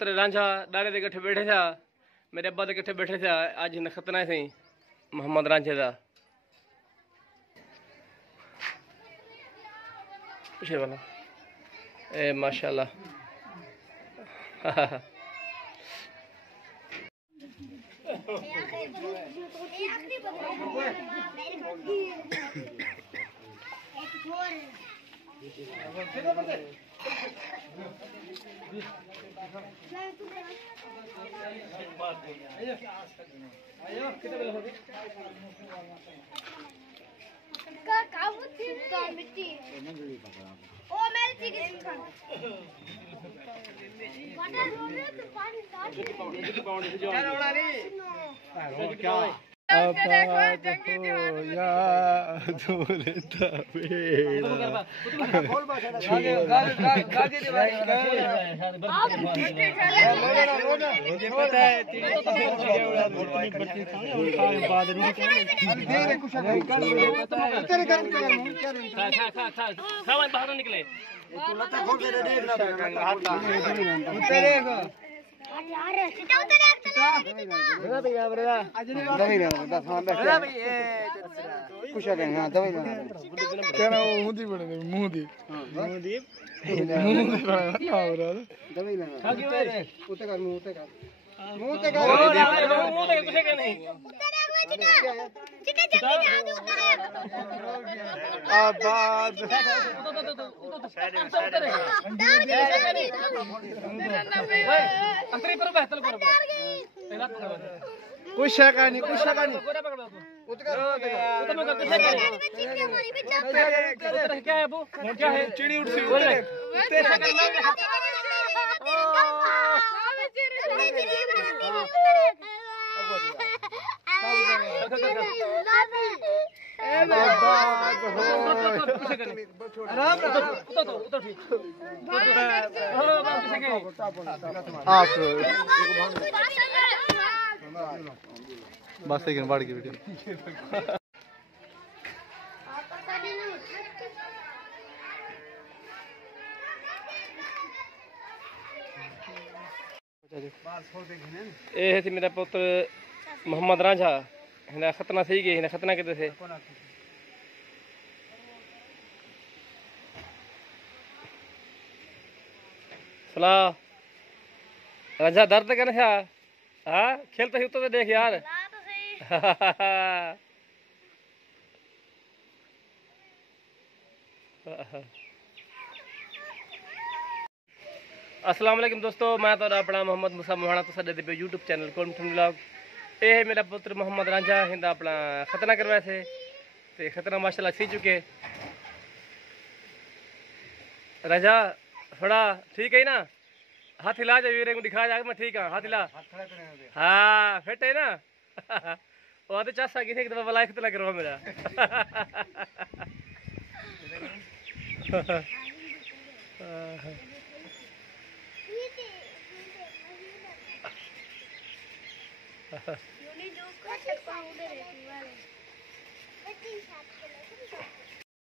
पुत्र रांझा डाले के कट्ठे बैठे था, मेरे अब्बा के कट्ठे बैठे थे। आज हिन खतना सही मोहम्मद रांझे का पीछे वाला ए माशाल्लाह। बाहर निकले कुछ शका नहीं क्या है वो, क्या है चिड़ी उड़ सी बस एक बाढ़ की वीडियो ये थी मेरा पुत्र मोहम्मद रांझा हिना खतना सही गए, हिना खतना किते थे सला रांझा दर्द करने था। हाँ खेलता ही तो देख यार। अस्सलाम वालेकुम दोस्तों, मैं तो अपना मोहम्मद मूसा मोहाना तो साडे पे यूट्यूब चैनल कोन व्लॉग। ये है मेरा पुत्र मोहम्मद रांझा हिंदा अपना खतना करवाए थे ते खतना माशाल्लाह सी चुके। रांझा थोड़ा ठीक है ना, हाथ हिला जा वीरे को दिखा जा मैं ठीक हाँ, हाथ हिला हाँ फिट है ना। वो आते चासा किसी की दफा लाइफ तला करवा मेरा।